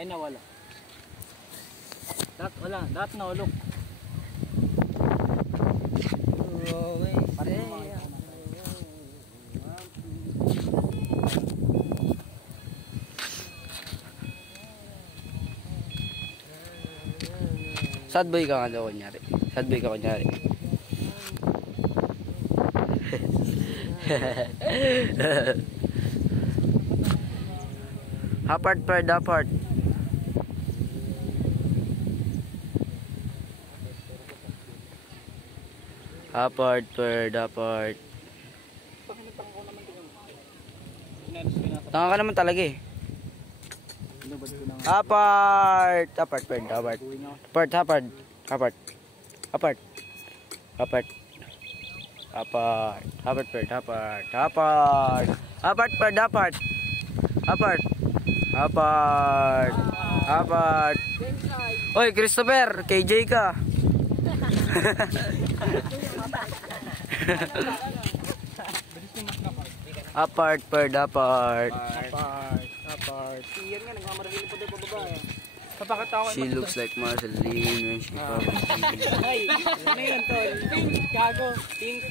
Ay nawala. Wala, dat naulog. Sad boy ka nga daw kunyari. Sad boy ka kunyari. Apart per apart. Apart per apart. Tanga ka naman talaga eh. Apart per apart. Apart apart. Apart. Apart. Apart. Apart. Apart per apart. Apart. Apart per apart. Apart. Apart. Apart. Oy, Christopher, KJ ka. Apart per apart. Apart. Yan nga, nagmamaragin pa doon pababa eh. She looks like Marceline when she comes. Ay, ano yun tol? Pink, gago. Pink.